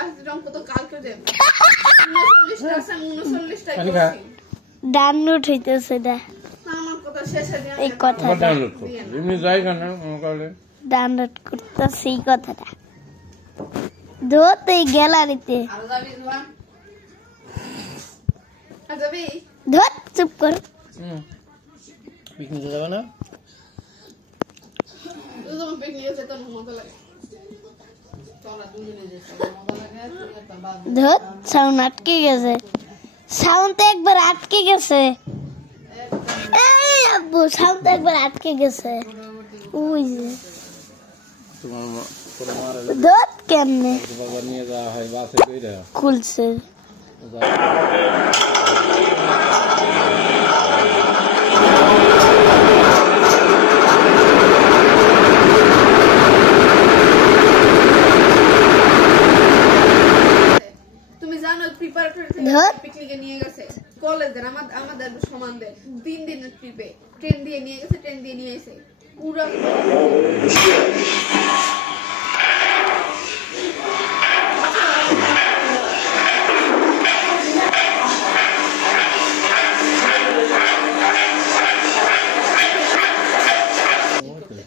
আজ রং কত কালকে দেব 39টা আছে 39টা ডাউনলোড হইতেছে না আমার কথা শেষ হয়ে গেল এই কথা ডাউনলোড করো এমনি যাই কেন কালে ডাউনলোড করতেছি এই কথাটা দোতে গ্যালারিতে আর যাবি জোয়ান আর যাবি ধর চুপ কর পিকনিকে যাবে না তুই তো পিকনিকে যেতে মজা লাগে তোরা দুজনে যেতে মজা লাগে একটা বাদ ধর সাউন্ড আটকে গেছে সাউন্ড তো একবার আটকে গেছে আব্বু সাউন্ড তো একবার আটকে গেছে ওই যে তোমার ধর কেমনে বাবা নিয়ে যাওয়া হয় বাসে কইরা খুলছে তুমি জানো প্রিপারেটরি পিকনিকে নিয়ে গেছে কলেজের আমাদের সমান দেয় 3 দিনের ট্রিপে ট্রেন দিয়ে নিয়ে গেছে ট্রেন দিয়ে নিয়ে এসে পুরো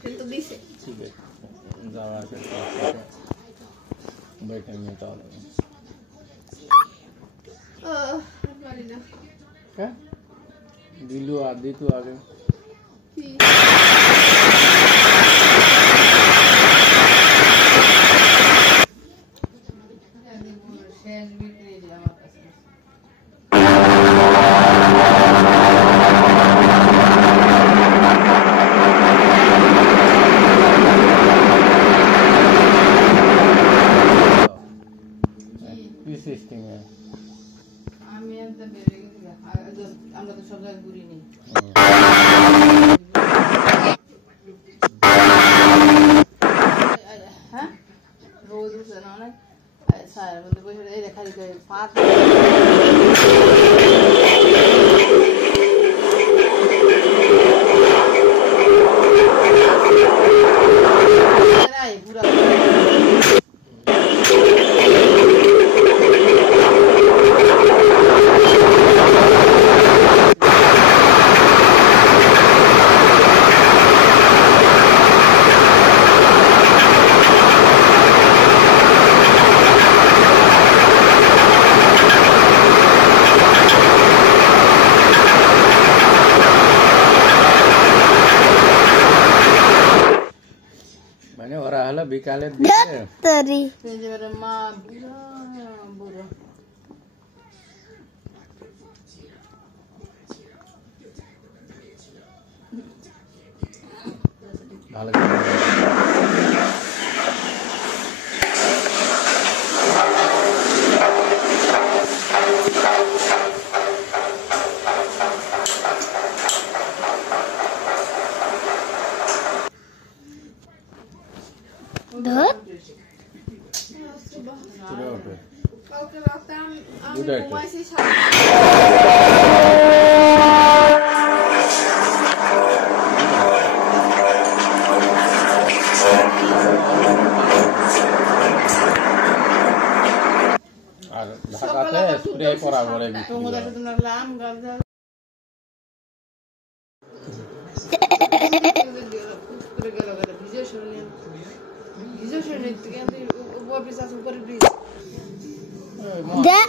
কিন্তু দিছে ঠিক আছে যাওয়া আছে बैठे में तो পারি না क्या दिलू आदि तो आगे सिस्टम है আমি একটা বেরে গেছি আমরা তো সব জায়গায় ঘুরি নি হ্যাঁ রোজ উঠছে না অনেক সায়ের মধ্যে বসে এই রেখা দিতে পাঁচ পুরা मैंने हो रहा है बिकाले दिखे तरी तेरे माँ बुरा बुरा ভালো ধর চলে ওঠে কালকে রাতে আমি ঘুমাইছি আর ঢাকাতে স্প্রে করা বলে তোমাদের সাথে লাগলাম গালদা করে গেল গেল ভিজে শুনে থেকে উপর ব্রিজ আছে উপরে ব্রিজ দে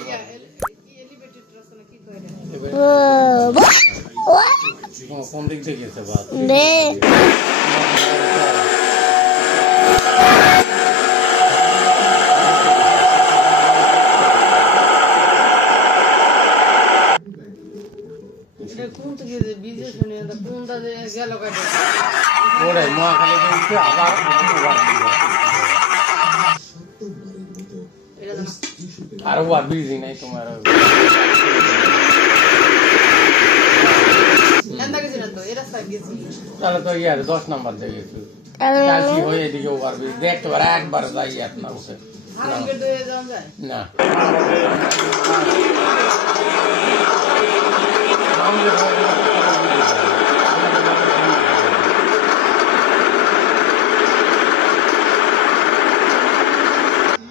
এলিভেটেড রাস্তা না কি কইরা কোন দিক থেকে গেছে বাদ দে এটা কোন থেকে ভিজে শুনে কোনটা গেল কাটে ওরে মহাখালী থেকে আবার আর ও বিজি নাই তোমার এন্ডা গেছি না তো এই রাস্তা গেছি তাহলে তো ইয়ার 10 নাম্বার দিয়ে গেছি কালকে হয়ে এদিকে ওভার ব্রিজ দেখতে পারে একবার যাই আপনার উঠে হারাম গেট হয়ে যাওয়া যায় না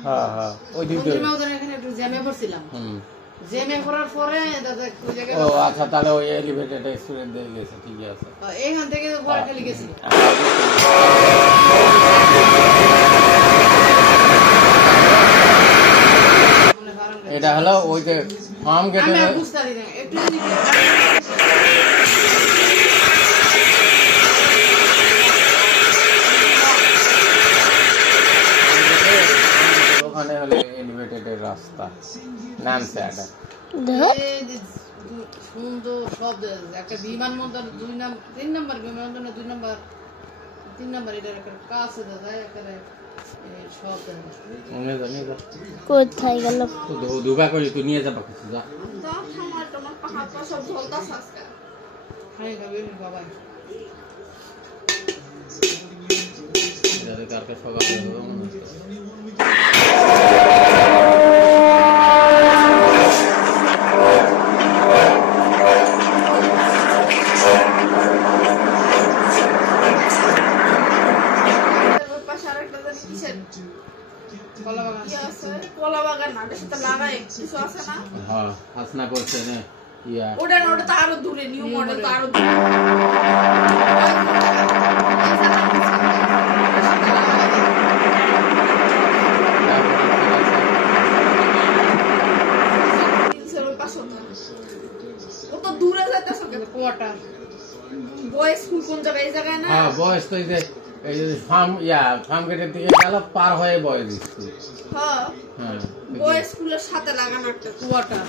हाँ हाँ ওই দিকে পঞ্চমে ওদের এখানে একটু জ্যামে পড়ছিলাম জ্যামে পড়ার পরে দাদা ওই জায়গায় ও আচ্ছা তাহলে ওই এলিভেটেড এক্সপিরিয়েন্স দিয়ে গেছে ঠিকই আছে এইখান থেকে পরে খালি গেছি এটা হলো ওই যে ফার্ম গেটে আমি বুঝতে পারি না একটু ওখানে হলো এলিভেটেড রাস্তা নামছে এটা সুন্দর সব একটা বিমানবন্দর 3 নম্বর বিমানবন্দর 3 নম্বর এটার একটা কাছে দাদা একটা সব কোথায় গেল দুবা করে তুই নিয়ে যাবা কিছু যা তোমার পাহাড় পা সব ঝলতাছে আজকে খাই খাবে বাবা যাদের কারকে সকালে হবে মনে হচ্ছে কলা বাগান না সেটা লাগায় কিছু আছে না হ্যাঁ হাসনা করছে না ইয়া ওটা তো আরো দূরে নিউ মডেল তো আরো দূরে ও তো দূরে যাইতেছ কেন কোয়ার্টার বয়েজ স্কুল কোন জায়গায় এই জায়গায় না হ্যাঁ বয়স তো এই যে ফার্ম গেটের দিকে গেল পার হয়ে বয়স স্কুল হ্যাঁ হ্যাঁ বয়েজ স্কুলের সাথে লাগানো একটা কোয়ার্টার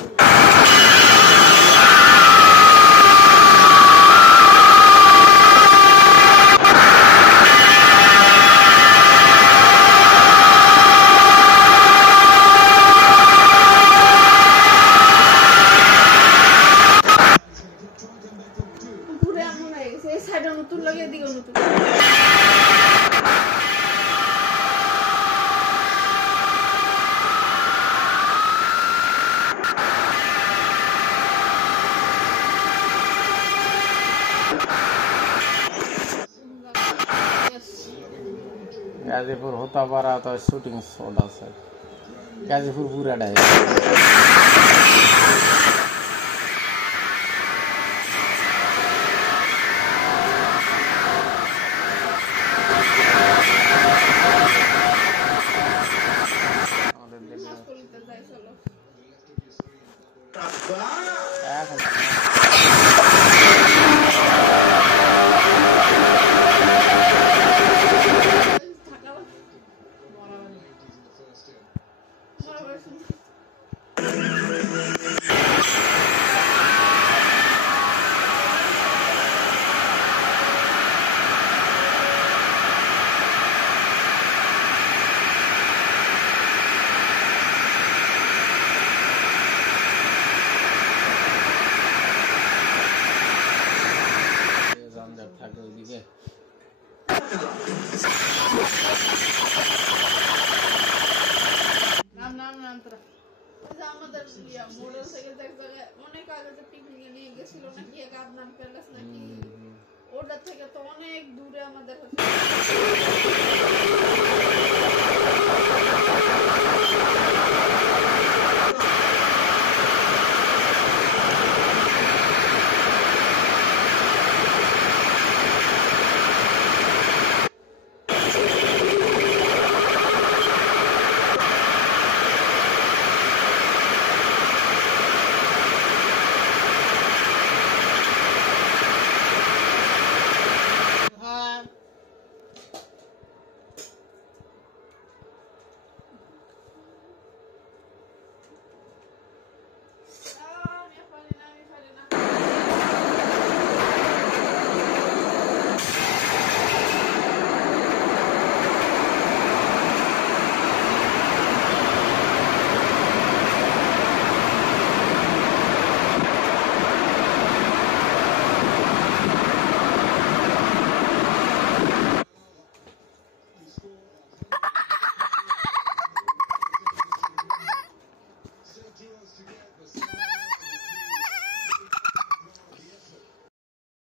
ঘুরে এমন হয়ে গেছে এই সাইডে নতুন লাগে এদিকে নতুন गाजीपुर होता बड़ा तो शूटिंग सोडा से गाजीपुर पूरा डाय আমাদের মোটরসাইকেল এক জায়গায় অনেক আগে যে পিকনিকে নিয়ে গেছিল নাকি গাবনান প্যালেস নাকি ওটা থেকে তো অনেক দূরে আমাদের হচ্ছে